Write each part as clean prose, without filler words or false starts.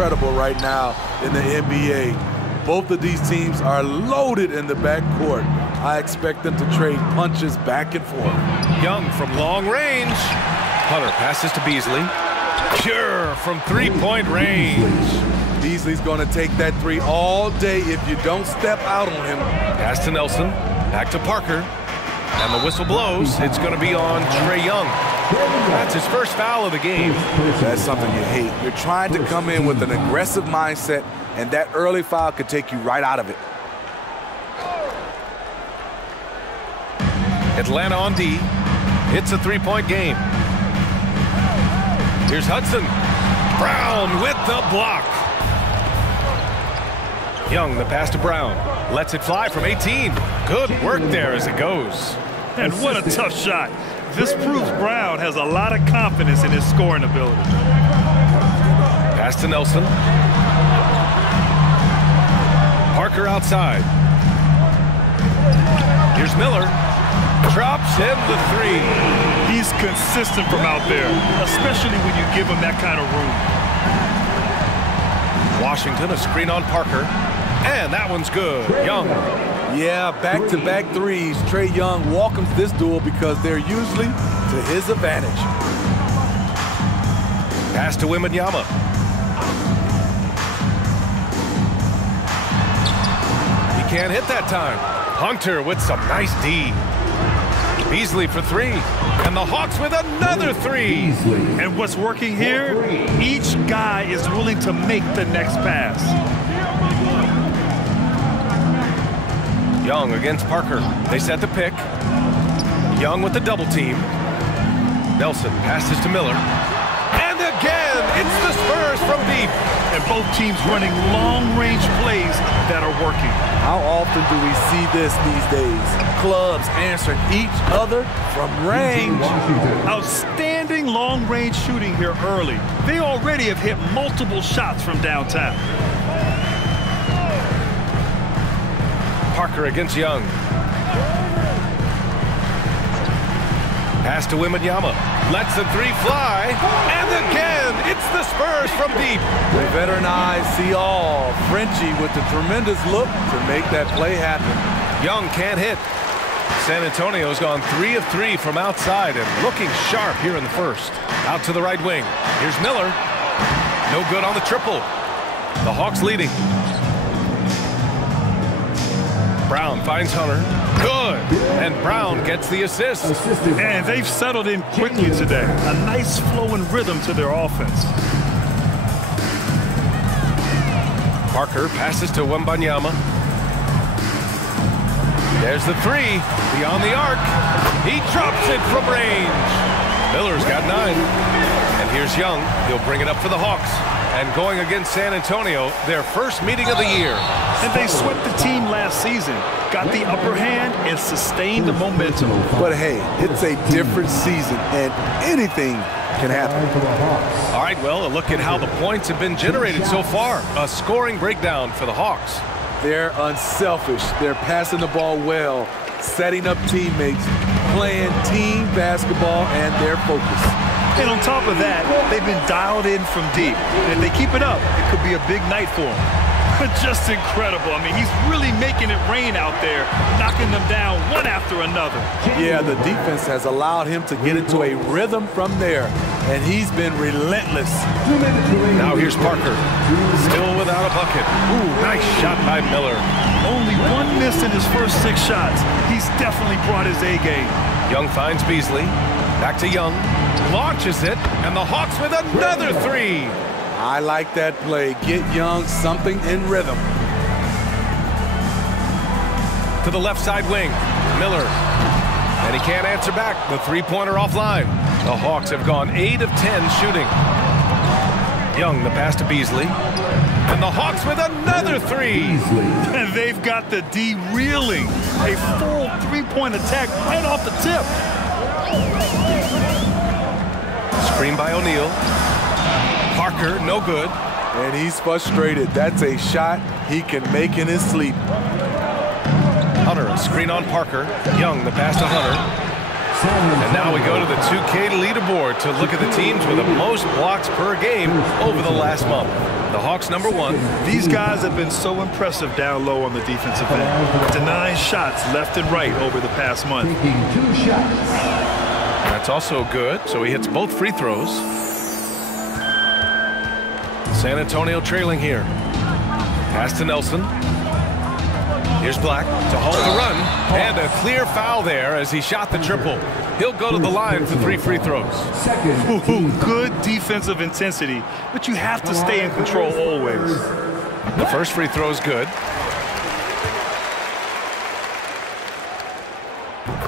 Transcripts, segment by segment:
incredible right now in the NBA. Both of these teams are loaded in the backcourt. I expect them to trade punches back and forth. Young from long range. Hunter passes to Beasley. Pure from three-point range. Beasley's going to take that three all day if you don't step out on him. Pass to Nelson. Back to Parker. And the whistle blows. It's going to be on Trae Young. That's his first foul of the game. That's something you hate. You're trying to come in with an aggressive mindset, and that early foul could take you right out of it. Atlanta on D. It's a three-point game. Here's Hudson. Brown with the block. Young, the pass to Brown. Lets it fly from 18. Good work there as it goes. And what a tough shot. This proves Brown has a lot of confidence in his scoring ability. Pass to Nelson. Parker outside. Here's Miller. Drops in the three. He's consistent from out there, especially when you give him that kind of room. Washington, a screen on Parker. And that one's good. Young. Yeah, back-to-back threes. Trae Young welcomes this duel because they're usually to his advantage. Pass to Wembanyama. He can't hit that time. Hunter with some nice D. Beasley for three. And the Hawks with another three. And what's working here, each guy is willing to make the next pass. Young against Parker. They set the pick. Young with the double team. Nelson passes to Miller. And again, it's the Spurs from deep. And both teams running long-range plays that are working. How often do we see this these days? Clubs answering each other from range. Outstanding long-range shooting here early. They already have hit multiple shots from downtown. Parker against Young. Pass to Wembanyama. Lets the three fly. And again, it's the Spurs from deep. The veteran eyes see all. Frenchie with the tremendous look to make that play happen. Young can't hit. San Antonio's gone 3 of 3 from outside and looking sharp here in the first. Out to the right wing. Here's Miller. No good on the triple. The Hawks leading. Brown finds Hunter. Good. And Brown gets the assist. And they've settled in quickly today. A nice flowing rhythm to their offense. Parker passes to Wembanyama. There's the three. Beyond the arc. He drops it from range. Miller's got 9. And here's Young. He'll bring it up for the Hawks. And going against San Antonio, their first meeting of the year. And they swept the team last season, got the upper hand, and sustained the momentum. But hey, it's a different season, and anything can happen. All right, well, a look at how the points have been generated so far. A scoring breakdown for the Hawks. They're unselfish. They're passing the ball well, setting up teammates, playing team basketball, and they're focused. And on top of that, they've been dialed in from deep. And if they keep it up, it could be a big night for them. Just incredible. I mean, he's really making it rain out there, knocking them down one after another. Yeah, the defense has allowed him to get into a rhythm from there, and he's been relentless. Now here's Parker, still without a bucket. Ooh, nice shot by Miller. Only one miss in his first 6 shots. He's definitely brought his A game. Young finds Beasley. Back to Young. Launches it, and the Hawks with another three. I like that play. Get Young something in rhythm. To the left side wing, Miller. And he can't answer back. The three-pointer offline. The Hawks have gone 8 of 10 shooting. Young, the pass to Beasley. And the Hawks with another three. And they've got the D reeling. A full three-point attack right off the tip. Screen by O'Neal. Parker, no good. And he's frustrated. That's a shot he can make in his sleep. Hunter, a screen on Parker. Young, the pass to Hunter. And now we go to the 2K leaderboard to look at the teams with the most blocks per game over the last month. The Hawks #1. These guys have been so impressive down low on the defensive end, denying shots left and right over the past month. That's also good, so he hits both free throws. San Antonio trailing here. Pass to Nelson. Here's Black to halt the run, and a clear foul there as he shot the triple. He'll go to the line for 3 free throws. Good defensive intensity, but you have to stay in control always. The first free throw is good.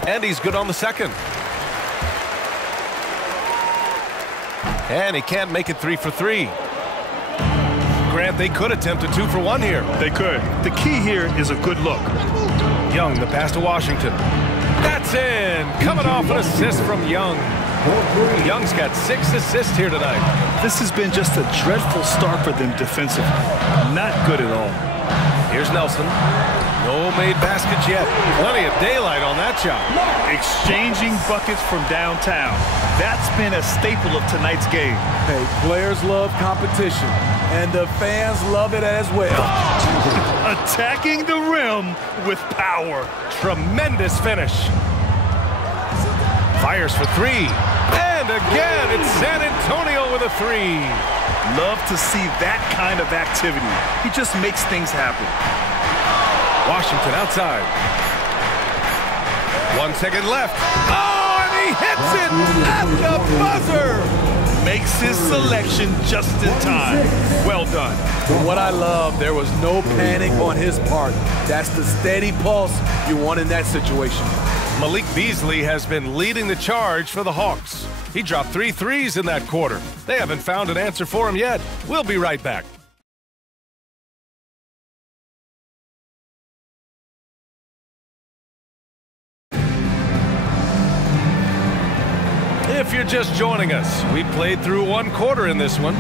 And he's good on the second. And he can't make it 3 for 3. Grant, they could attempt a 2 for 1 here. They could. The key here is a good look. Young, the pass to Washington. That's in! Coming off an assist from Young. Young's got 6 assists here tonight. This has been just a dreadful start for them defensively. Not good at all. Here's Nelson. No made baskets yet. Plenty of daylight on that shot. Exchanging buckets from downtown. That's been a staple of tonight's game. Hey, players love competition, and the fans love it as well. Attacking the rim with power. Tremendous finish. Fires for 3. And again, it's San Antonio with a 3. Love to see that kind of activity. He just makes things happen. Washington outside. 1 second left. Oh, and he hits it at the buzzer. Makes his selection just in time. Well done. What I love, there was no panic on his part. That's the steady pulse you want in that situation. Malik Beasley has been leading the charge for the Hawks. He dropped 3 threes in that quarter. They haven't found an answer for him yet. We'll be right back. If you're just joining us, we played through 1 quarter in this one.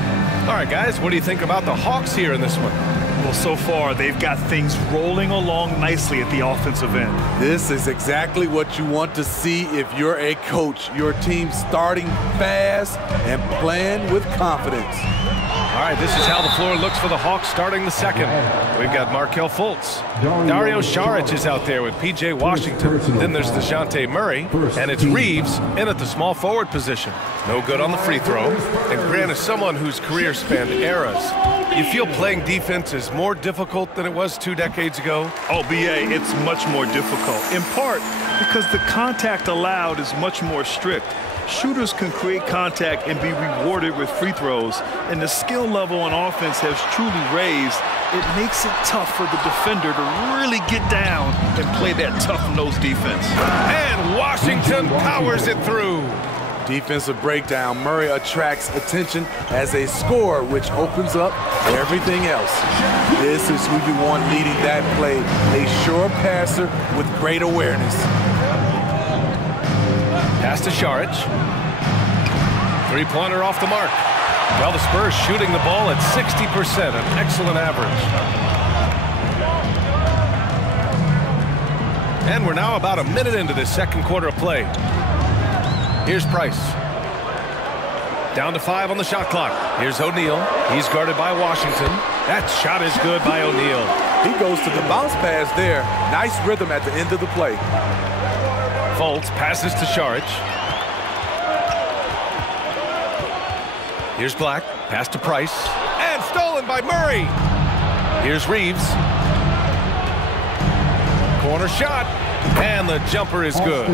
All right, guys, what do you think about the Hawks here in this one? Well, so far, they've got things rolling along nicely at the offensive end. This is exactly what you want to see if you're a coach. Your team starting fast and playing with confidence. All right, this is how the floor looks for the Hawks starting the second. We've got Markelle Fultz. Dario Saric is out there with P.J. Washington. Then there's DeJounte Murray, and it's Reeves in at the small forward position. No good on the free throw. And Grant is someone whose career spanned eras. You feel playing defense is more difficult than it was 2 decades ago? Oh, B.A., it's much more difficult, in part because the contact allowed is much more strict. Shooters can create contact and be rewarded with free throws, and the skill level on offense has truly raised. It makes it tough for the defender to really get down and play that tough-nosed defense. And Washington powers it through. Defensive breakdown. Murray attracts attention as a scorer, which opens up everything else. This is who you want leading that play. A sure passer with great awareness. Pass to Saric. 3-pointer off the mark. Well, the Spurs shooting the ball at 60%, an excellent average. And we're now about a minute into this second quarter of play. Here's Price. Down to 5 on the shot clock. Here's O'Neal. He's guarded by Washington. That shot is good by O'Neal. He goes to the bounce pass there. Nice rhythm at the end of the play. Fultz passes to Saric. Here's Black. Pass to Price. And stolen by Murray. Here's Reeves. Corner shot. And the jumper is good.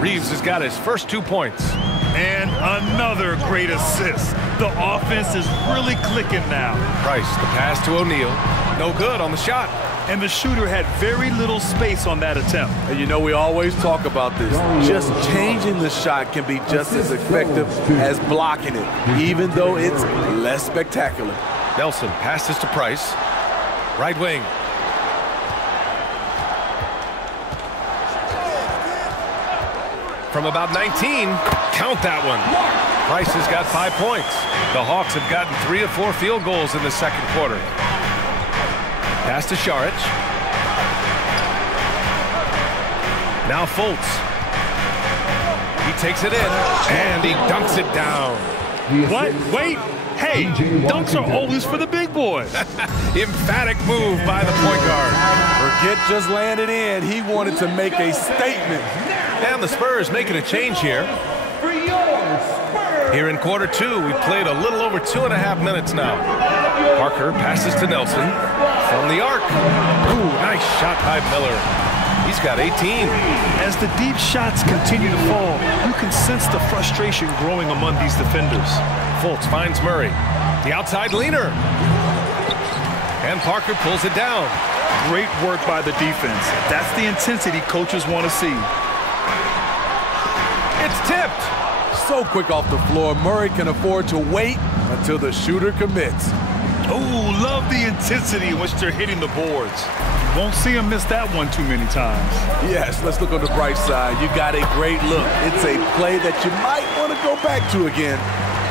Reeves has got his first 2 points. And another great assist. The offense is really clicking now. Price, the pass to O'Neal. No good on the shot. And the shooter had very little space on that attempt. And you know, we always talk about this. Just changing the shot can be just as effective as blocking it, even though it's less spectacular. Nelson passes to Price. Right wing. From about 19, count that one. Price has got 5 points. The Hawks have gotten 3 of 4 field goals in the second quarter. Pass to Saric. Now Fultz. He takes it in, and he dunks it down. What? Wait. Hey, dunks are always for the big boys. Emphatic move by the point guard. Burkett just landed in. He wanted to make a statement. And the Spurs making a change here. Here in quarter two, we played a little over 2.5 minutes now. Parker passes to Nelson from the arc. Ooh, nice shot by Miller. He's got 18. As the deep shots continue to fall, you can sense the frustration growing among these defenders. Fultz finds Murray. The outside leaner. And Parker pulls it down. Great work by the defense. That's the intensity coaches want to see. It's tipped. So quick off the floor, Murray can afford to wait until the shooter commits. Oh, love the intensity in which they're hitting the boards. Won't see him miss that one too many times. Yes, let's look on the bright side. You got a great look. It's a play that you might want to go back to again.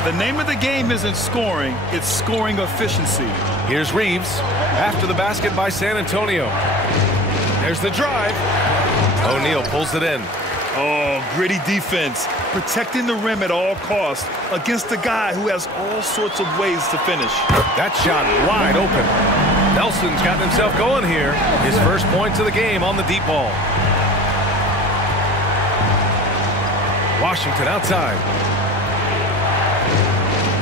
The name of the game isn't scoring, it's scoring efficiency. Here's Reeves after the basket by San Antonio. There's the drive. O'Neal pulls it in. Oh, gritty defense, protecting the rim at all costs against a guy who has all sorts of ways to finish. That shot wide open. Nelson's gotten himself going here. His first points of the game on the deep ball. Washington outside.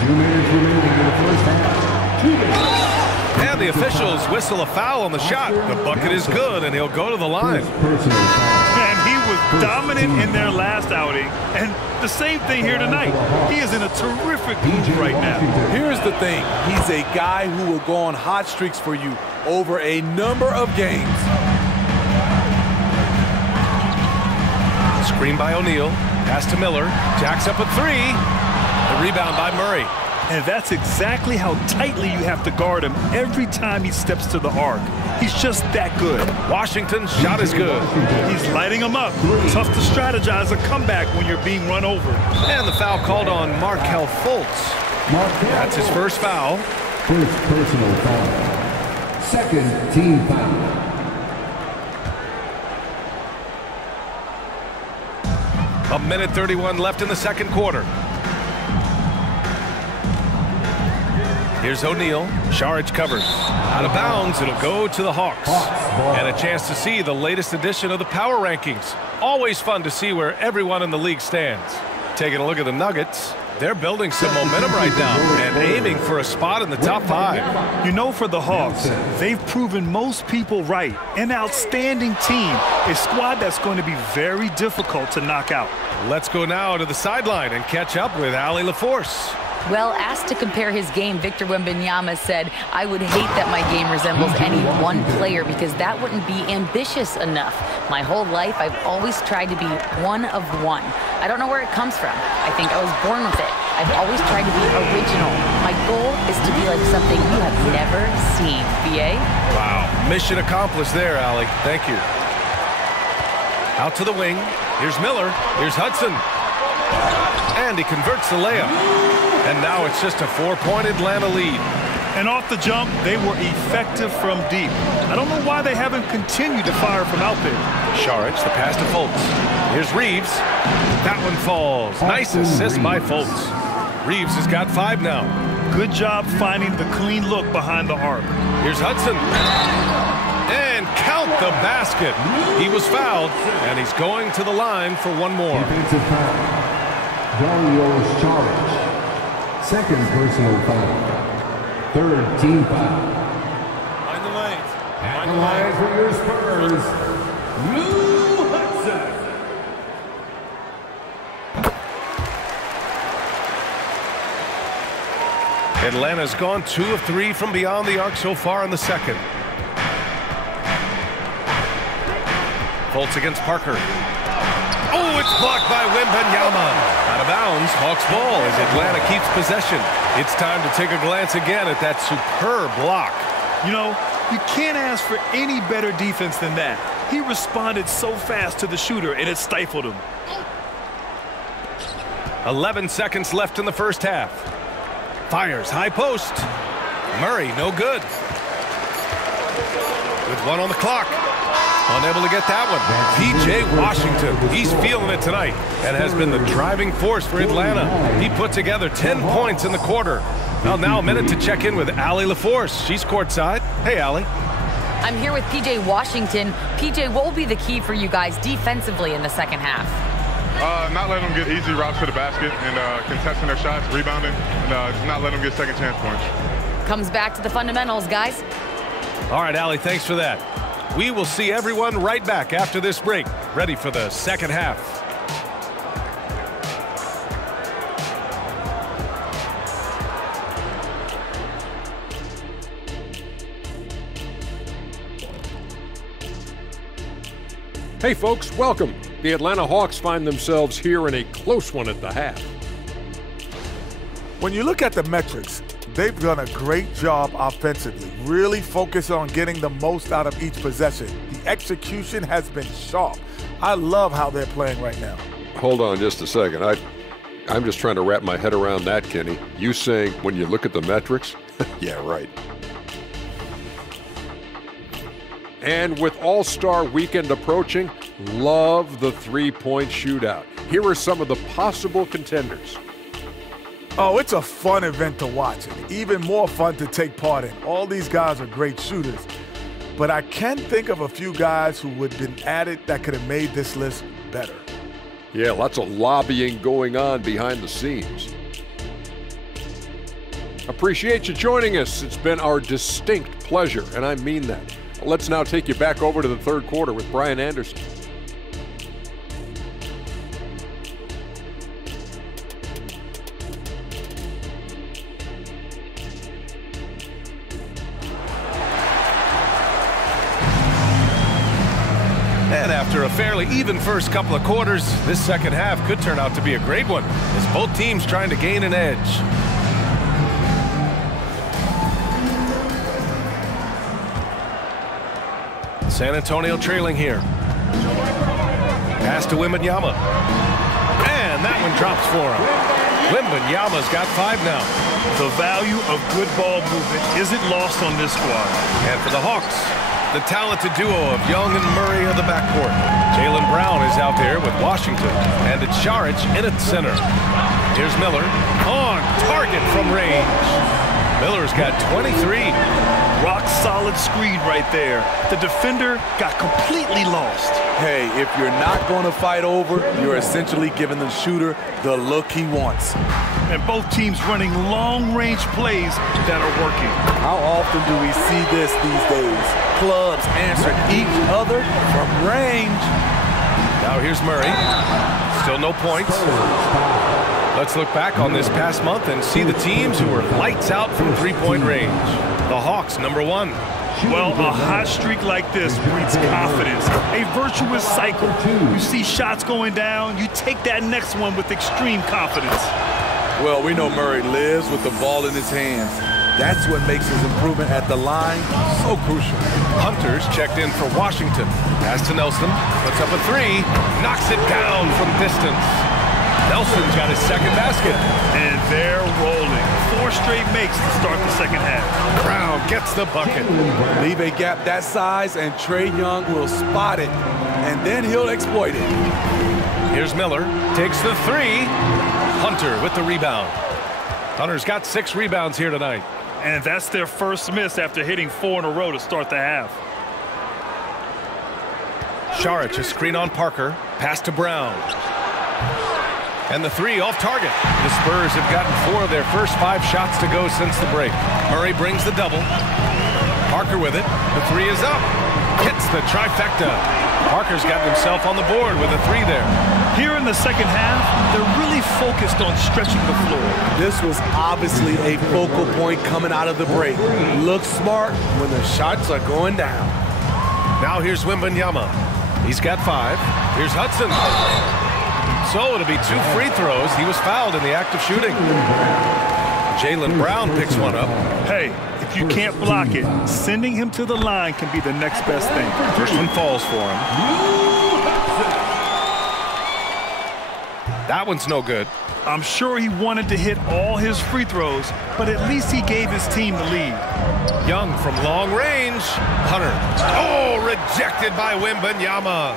2 minutes remaining in the first half. 2 minutes. And the officials whistle a foul on the shot. The bucket is good, and he'll go to the line. Man, he was dominant in their last outing, and the same thing here tonight. He is in a terrific mood right now. Here's the thing. He's a guy who will go on hot streaks for you over a number of games. Screen by O'Neal. Pass to Miller. Jacks up a three. The rebound by Murray. And that's exactly how tightly you have to guard him every time he steps to the arc. He's just that good. Washington's shot is good. He's lighting him up. Tough to strategize a comeback when you're being run over. And the foul called on Markelle Fultz. That's his first foul. First personal foul. Second team foul. A minute 31 left in the second quarter. Here's O'Neal. Saric covers. Out of bounds, it'll go to the Hawks. And a chance to see the latest edition of the power rankings. Always fun to see where everyone in the league stands. Taking a look at the Nuggets. They're building some momentum right now and aiming for a spot in the top 5. You know, for the Hawks, they've proven most people right. An outstanding team. A squad that's going to be very difficult to knock out. Let's go now to the sideline and catch up with Allie LaForce. Well, asked to compare his game, Victor Wembanyama said, "I would hate that my game resembles any one player because that wouldn't be ambitious enough. My whole life, I've always tried to be one of one. I don't know where it comes from. I think I was born with it. I've always tried to be original. My goal is to be like something you have never seen." VA? Wow. Mission accomplished there, Allie. Thank you. Out to the wing. Here's Miller. Here's Hudson. And he converts the layup. And now it's just a 4-point Atlanta lead. And off the jump, they were effective from deep. I don't know why they haven't continued to fire from out there. Saric, the pass to Fultz. Here's Reeves. That one falls. Nice assist by Fultz. Reeves has got 5 now. Good job finding the clean look behind the arc. Here's Hudson. And count the basket. He was fouled, and he's going to the line for one more. Defensive foul. Saric. Second personal foul. Third team foul. Find the lanes. At the line for your Spurs, Lou Hudson. Atlanta's gone 2 of 3 from beyond the arc so far in the second. Fultz against Parker. Oh, it's blocked by Wembanyama. Out of bounds, Hawks ball as Atlanta keeps possession. It's time to take a glance again at that superb block. You know, you can't ask for any better defense than that. He responded so fast to the shooter, and it stifled him. 11 seconds left in the first half. Fires, high post. Murray, no good. With 1 on the clock. Unable to get that one. P.J. Washington, he's feeling it tonight and has been the driving force for Atlanta. He put together 10 points in the quarter. Well, now a minute to check in with Allie LaForce. She's courtside. Hey, Allie. I'm here with P.J. Washington. P.J., what will be the key for you guys defensively in the second half? Not letting them get easy routes to the basket and contesting their shots, rebounding, and just not letting them get second chance points. Comes back to the fundamentals, guys. All right, Allie, thanks for that. We will see everyone right back after this break, ready for the second half. Hey folks, welcome. The Atlanta Hawks find themselves here in a close one at the half. When you look at the metrics, they've done a great job offensively, really focus on getting the most out of each possession. The execution has been sharp. I love how they're playing right now. Hold on just a second. I'm just trying to wrap my head around that, Kenny. You saying when you look at the metrics? Yeah, right. And with All-Star Weekend approaching, love the three-point shootout. Here are some of the possible contenders. Oh, it's a fun event to watch and even more fun to take part in. All these guys are great shooters, but I can think of a few guys who would have been added that could have made this list better. Yeah, lots of lobbying going on behind the scenes. Appreciate you joining us. It's been our distinct pleasure, and I mean that. Let's now take you back over to the third quarter with Brian Anderson. And after a fairly even first couple of quarters, this second half could turn out to be a great one as both teams trying to gain an edge. San Antonio trailing here. Pass to Wembanyama. And that one drops for him. Wembanyama's got 5 now. The value of good ball movement isn't lost on this squad. And for the Hawks, the talented duo of Young and Murray of the backcourt. Jaylen Brown is out there with Washington. And it's Šarić in at center. Here's Miller on target from range. Miller's got 23. Rock solid screen right there. The defender got completely lost. Hey, if you're not going to fight over, you're essentially giving the shooter the look he wants. And both teams running long-range plays that are working. How often do we see this these days? Clubs answering each other from range. Now here's Murray. Still no points. Let's look back on this past month and see the teams who were lights out from three-point range. The Hawks, number 1. Well, a hot streak like this breeds confidence, a virtuous cycle. You see shots going down, you take that next one with extreme confidence. Well, we know Murray lives with the ball in his hands. That's what makes his improvement at the line so crucial. Hunter's checked in for Washington. Pass to Nelson, puts up a 3, knocks it down from distance. Nelson's got his second basket. And they're rolling. 4 straight makes to start the second half. Brown gets the bucket. Leave a gap that size and Trae Young will spot it, and then he'll exploit it. Here's Miller, takes the 3. Hunter with the rebound. Hunter's got 6 rebounds here tonight. And that's their first miss after hitting 4 in a row to start the half. Šarić, a screen on Parker. Pass to Brown. And the 3 off target. The Spurs have gotten 4 of their first 5 shots to go since the break. Murray brings the double. Parker with it. The 3 is up. Hits the trifecta. Parker's got himself on the board with a 3 there. Here in the second half, they're really focused on stretching the floor. This was obviously a focal point coming out of the break. Look smart when the shots are going down. Now here's Wembanyama. He's got 5. Here's Hudson. So it'll be 2 free throws. He was fouled in the act of shooting. Jaylen Brown picks one up. Hey, if you can't block it, sending him to the line can be the next best thing. First one falls for him. That one's no good. I'm sure he wanted to hit all his free throws, but at least he gave his team the lead. Young from long range. Hunter. Oh, rejected by Wembanyama.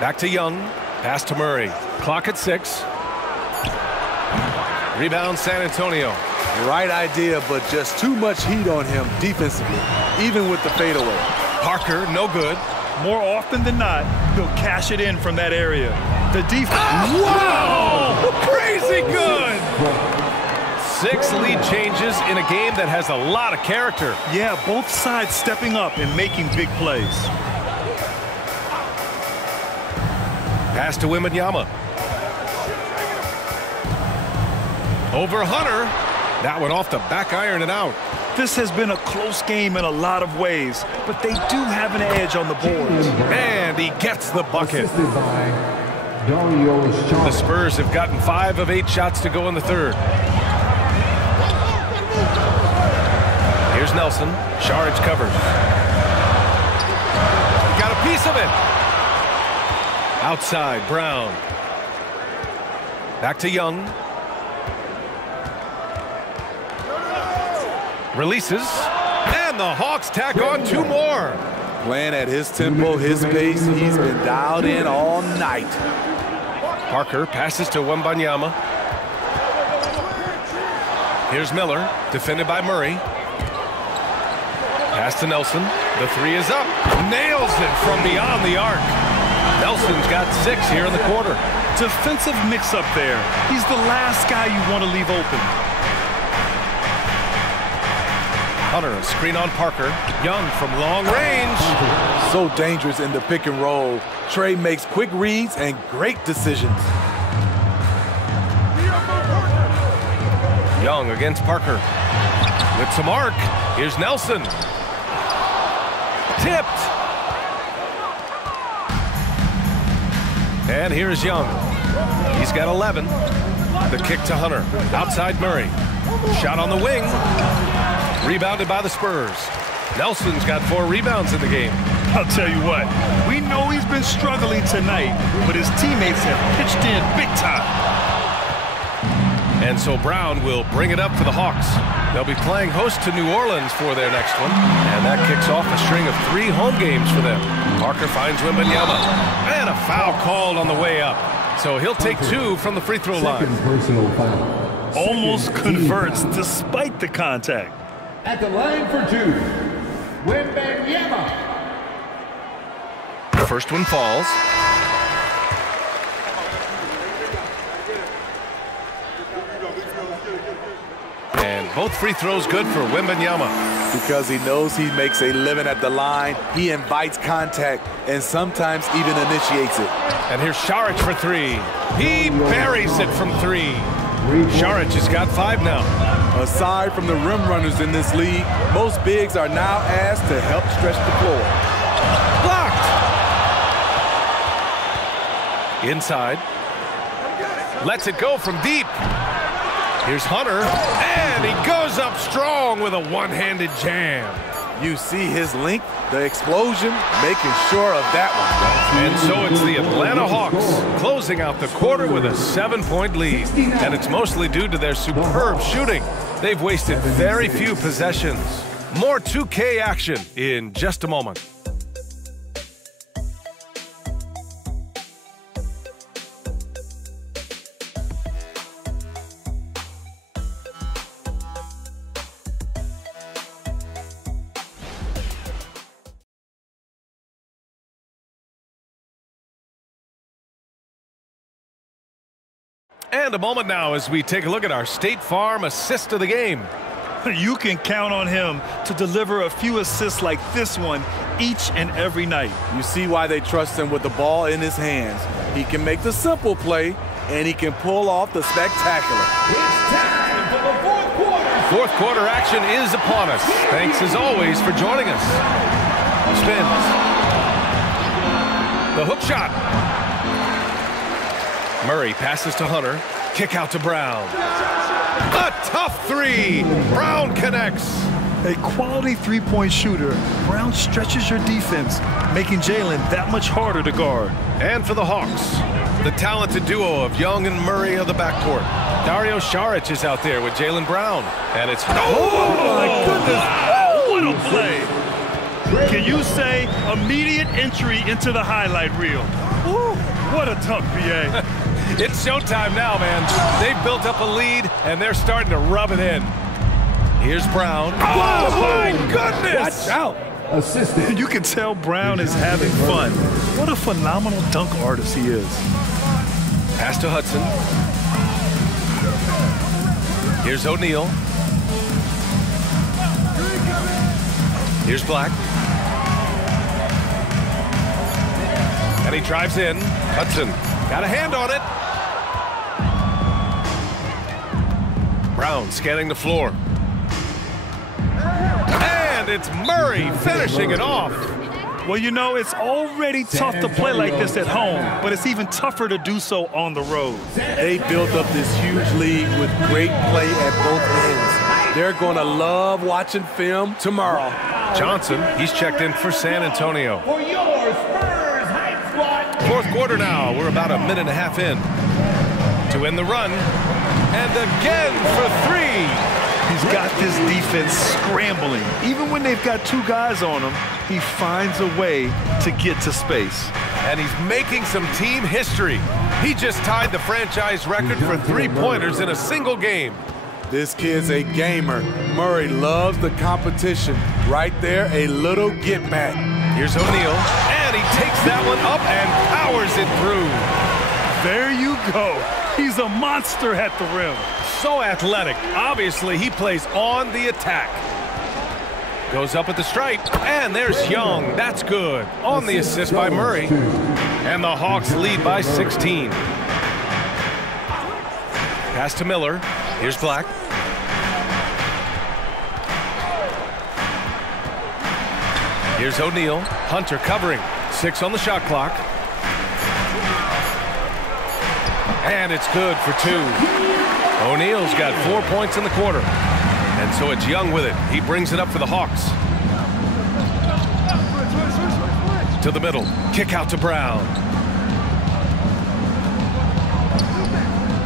Back to Young. Pass to Murray. Clock at 6. Rebound San Antonio. Right idea, but just too much heat on him defensively, even with the fadeaway. Parker, no good. More often than not, he'll cash it in from that area. The defense. Wow! Crazy good! 6 lead changes in a game that has a lot of character. Yeah, both sides stepping up and making big plays. Pass to Wembanyama. Over Hunter. That one off the back iron and out. This has been a close game in a lot of ways, but they do have an edge on the boards. And he gets the bucket. Assisted by Dario The Sharp. Spurs have gotten 5 of 8 shots to go in the third. Here's Nelson. Saric covers. Got a piece of it. Outside, Brown. Back to Young. Releases. And the Hawks tack on 2 more. Playing at his tempo, his pace. He's been dialed in all night. Parker passes to Wembanyama. Here's Miller, defended by Murray. Pass to Nelson. The 3 is up. Nails it from beyond the arc. Nelson's got 6 here in the quarter. Defensive mix-up there. He's the last guy you want to leave open. Hunter, a screen on Parker. Young from long range. So dangerous in the pick and roll. Trey makes quick reads and great decisions. Young against Parker. With some arc. Here's Nelson. Tipped. And here's Young. He's got 11. The kick to Hunter. Outside Murray. Shot on the wing. Rebounded by the Spurs. Nelson's got 4 rebounds in the game. I'll tell you what, we know he's been struggling tonight, but his teammates have pitched in big time. And so Brown will bring it up for the Hawks. They'll be playing host to New Orleans for their next one. And that kicks off a string of 3 home games for them. Parker finds Wembanyama. And a foul called on the way up. So he'll take 2 from the free throw line. Second personal foul. Almost converts despite the contact. At the line for 2, Wembanyama. The first one falls. And both free throws good for Wembanyama. Because he knows he makes a living at the line, he invites contact and sometimes even initiates it. And here's Saric for 3. He buries it from 3. Saric has got 5 now. Aside from the rim runners in this league, most bigs are now asked to help stretch the floor. Blocked. Inside. Lets it go from deep. Here's Hunter. And he goes up strong with a one-handed jam. You see his length, the explosion, making sure of that one. And so it's the Atlanta Hawks closing out the quarter with a 7-point lead. And it's mostly due to their superb shooting. They've wasted very few possessions. More 2K action in just a moment. And a moment now as we take a look at our State Farm assist of the game. You can count on him to deliver a few assists like this one each and every night. You see why they trust him with the ball in his hands. He can make the simple play, and he can pull off the spectacular. It's time for the fourth quarter. Fourth quarter action is upon us. Thanks as always for joining us. Spins. The hook shot. Murray passes to Hunter. Kick out to Brown. A tough 3. Brown connects. A quality three-point shooter, Brown stretches your defense, making Jalen that much harder to guard. And for the Hawks, the talented duo of Young and Murray of the backcourt. Dario Saric is out there with Jaylen Brown. And it's... Oh, my goodness. Wow, what a play. Can you say immediate entry into the highlight reel? Woo, what a dunk, B.A. It's showtime now, man. They've built up a lead, and they're starting to rub it in. Here's Brown. Oh, my goodness! Watch out. Assistant. You can tell Brown is having fun. What a phenomenal dunk artist he is. Pass to Hudson. Here's O'Neal. Here's Black. And he drives in. Hudson got a hand on it. Brown scanning the floor. And it's Murray finishing it off. Well, you know, it's already tough to play like this at home, but it's even tougher to do so on the road. They built up this huge lead with great play at both ends. They're going to love watching film tomorrow. Johnson, he's checked in for San Antonio. For your Spurs Hype Squad. Fourth quarter now. We're about a minute and a half in. To end the run. And again for three. He's got this defense scrambling. Even when they've got two guys on him, he finds a way to get to space. And he's making some team history. He just tied the franchise record for three-pointers in a single game. This kid's a gamer. Murray loves the competition. Right there, a little get back. Here's O'Neal, and he takes that one up and powers it through. There you go. He's a monster at the rim. So athletic. Obviously, he plays on the attack. Goes up at the stripe, and there's Young. That's good. On the assist by Murray. And the Hawks lead by 16. Pass to Miller. Here's Black. Here's O'Neal. Hunter covering. 6 on the shot clock. And it's good for 2. O'Neal's got 4 points in the quarter. And so it's Young with it. He brings it up for the Hawks. To the middle. Kick out to Brown.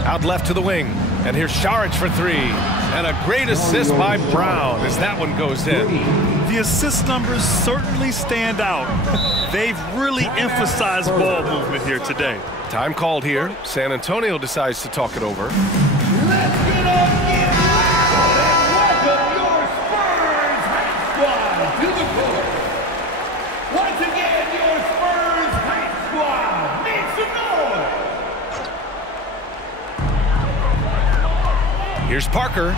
Out left to the wing. And here's Saric for 3. And a great assist by Brown as that one goes in. The assist numbers certainly stand out. They've really emphasized ball movement here today. Time called here. San Antonio decides to talk it over. Let's get up in and welcome your Spurs Hype Squad to the court. Once again, your Spurs Hype Squad. Make some noise. Here's Parker.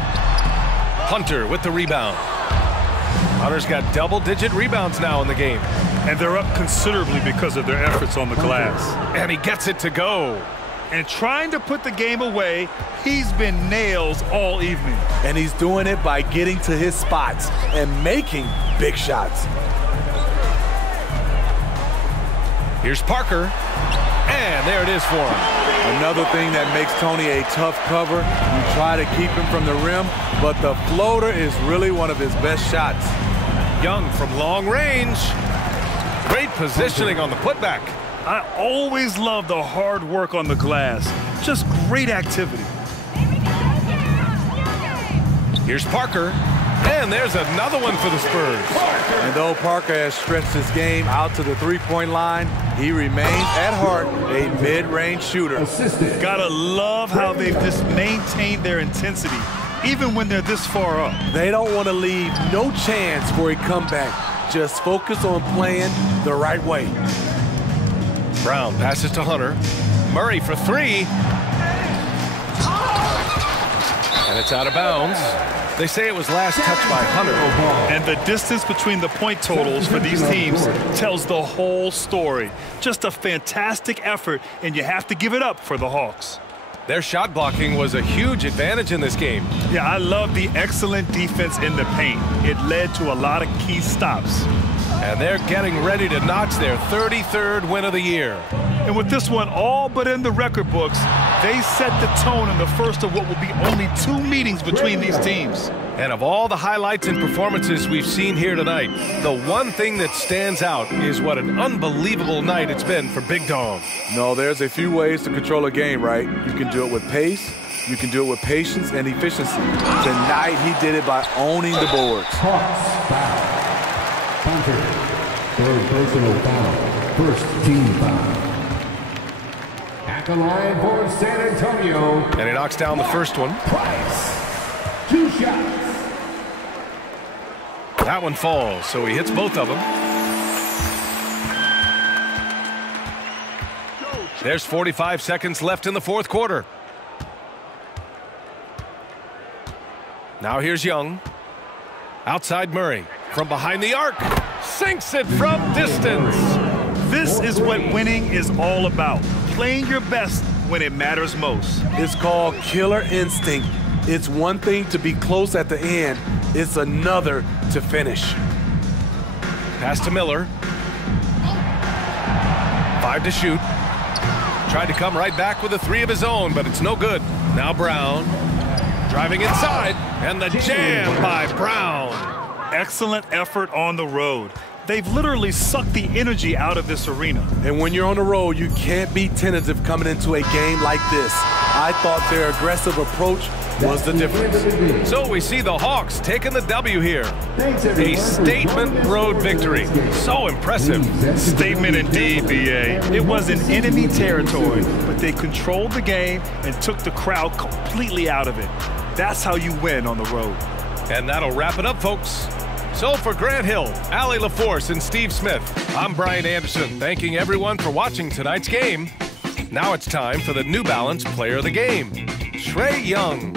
Hunter with the rebound. Hunter's got double-digit rebounds now in the game. And they're up considerably because of their efforts on the glass. And he gets it to go. And trying to put the game away, he's been nails all evening. And he's doing it by getting to his spots and making big shots. Here's Parker. And there it is for him. Another thing that makes Tony a tough cover, you try to keep him from the rim, but the floater is really one of his best shots. Young from long range. Great positioning on the putback. I always love the hard work on the glass. Just great activity. Here's Parker. And there's another one for the Spurs. And though Parker has stretched his game out to the three-point line, he remains at heart a mid-range shooter. Assistant. Gotta love how they've just maintained their intensity, even when they're this far up. They don't want to leave no chance for a comeback. Just focus on playing the right way. Brown passes to Hunter. Murray for 3. And it's out of bounds. They say it was last touched by Hunter. And the distance between the point totals for these teams tells the whole story. Just a fantastic effort, and you have to give it up for the Hawks. Their shot blocking was a huge advantage in this game. Yeah, I love the excellent defense in the paint. It led to a lot of key stops. And they're getting ready to notch their 33rd win of the year. And with this one all but in the record books, they set the tone in the first of what will be only 2 meetings between these teams. And of all the highlights and performances we've seen here tonight, the one thing that stands out is what an unbelievable night it's been for Big Dog. No, there's a few ways to control a game, right? You can do it with pace, You can do it with patience and efficiency. Tonight, he did it by owning the boards. Hawks foul. Hunter. Third personal foul. First team foul. At the line for San Antonio. And he knocks down the first one. Price. 2 shots. That one falls, so he hits both of them. There's 45 seconds left in the fourth quarter. Now here's Young. Outside Murray. From behind the arc. Sinks it from distance. This is what winning is all about. Playing your best when it matters most. It's called killer instinct. It's one thing to be close at the end. It's another to finish. Pass to Miller. 5 to shoot. Tried to come right back with a 3 of his own, but it's no good. Now Brown. Driving inside, and the jam by Brown. Excellent effort on the road. They've literally sucked the energy out of this arena. And when you're on the road, you can't be tentative coming into a game like this. I thought their aggressive approach was the difference. So we see the Hawks taking the W here. A statement road victory. So impressive. Statement indeed, B.A. It was in enemy territory, but they controlled the game and took the crowd completely out of it. That's how you win on the road. And that'll wrap it up, folks. So for Grant Hill, Allie LaForce, and Steve Smith, I'm Brian Anderson, thanking everyone for watching tonight's game. Now it's time for the New Balance Player of the Game, Trae Young.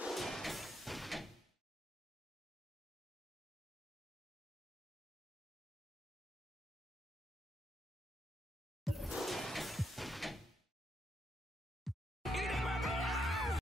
it.